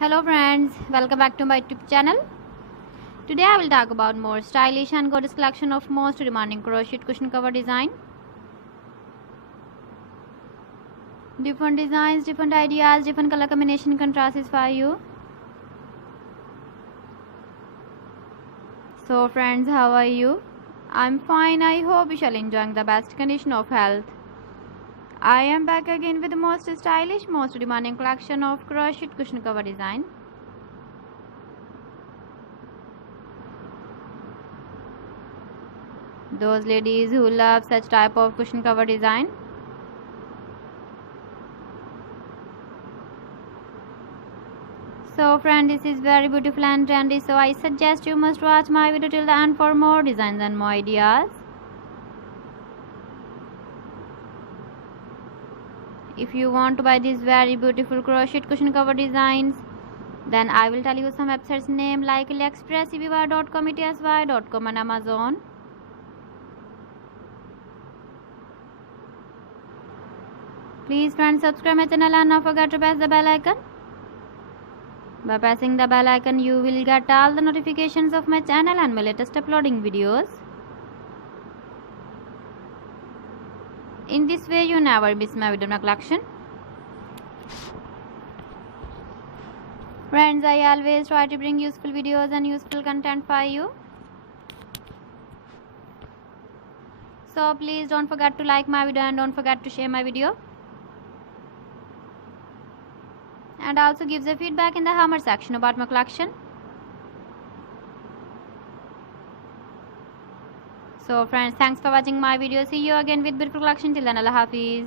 Hello friends, welcome back to my YouTube channel. Today I will talk about more stylish and gorgeous collection of most demanding crochet cushion cover design. Different designs, different ideas, different color combination contrasts for you. So friends, how are you? I'm fine. I hope you shall enjoying the best condition of health. I am back again with the most stylish, most demanding collection of crochet cushion cover design. Those ladies who love such type of cushion cover design. So friend, this is very beautiful and trendy, so I suggest you must watch my video till the end for more designs and more ideas. If you want to buy these very beautiful crochet cushion cover designs, then I will tell you some websites name like AliExpress, eBay.com, etsy.com and Amazon. Please friends, subscribe my channel and don't forget to press the bell icon. By pressing the bell icon, you will get all the notifications of my channel and my latest uploading videos. In this way, you never miss my video collection. Friends, I always try to bring useful videos and useful content for you. So please don't forget to like my video and don't forget to share my video. And also give the feedback in the comment section about my collection. So friends, thanks for watching my video. See you again with beautiful collection. Till then, Allah Hafiz.